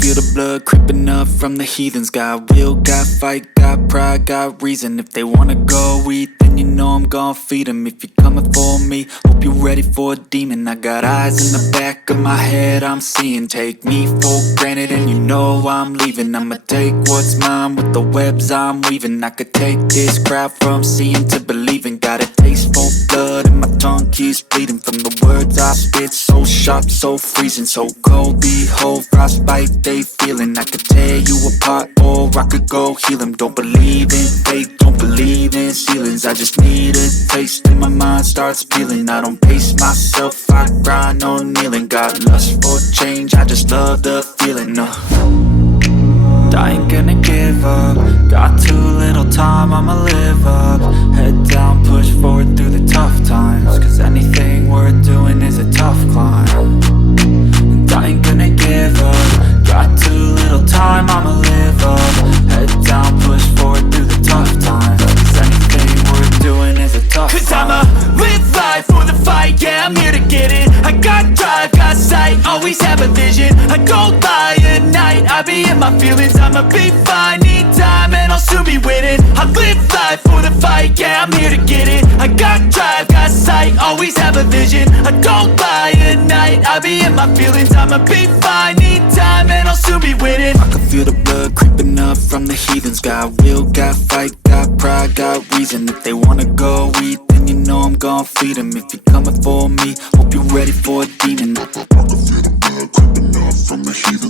feel the blood creeping up from the heathens. Got will, got fight, got pride, got reason. If they wanna go eat, then you know I'm gon' feed them. If you're coming for me, hope you're ready for a demon. I got eyes in the back of my head, I'm seeing. Take me for granted and you know I'm leaving. I'ma take what's mine with the webs I'm weaving. I could take this crowd from seeing to believing. Got a taste for blood and my tongue keeps bleeding from the words I spit. So sharp, so freezing, so cold. Behold, frostbite they feeling. I could tear you apart or I could go heal them. Don't believe in fate, don't believe in ceilings. I just need a taste and my mind starts peeling. I don't pace myself, I grind on kneeling. Got lust for change, I just love the feeling. I ain't gonna give up. Got too little time, I'ma live up. Head down, push forward through the tough times. Cause anything worth doing is a tough climb. And I ain't gonna give up. Got too little time, I'ma live up. Head down, push forward through the tough times. Cause anything worth doing is a tough climb. Cause I'ma live life for the fight, yeah, I'm here to get it. I got drive, got sight, always have a vision. I go by at night, I be in my feelings. I'ma be fine, need time and I'll soon be winning. I live life for the fight, yeah, I'm here to get it. I got drive, got sight, always have a vision. I go by at night, I be in my feelings. I'ma be fine, need time and I'll soon be winning. I can feel the blood creeping up from the heathens. Got will, got fight, got pride, got reason. If they wanna go eat, then you know I'm gon' feed them. If you're coming for me, hope you're ready for a demon. I can feel the blood creeping up from the heathens.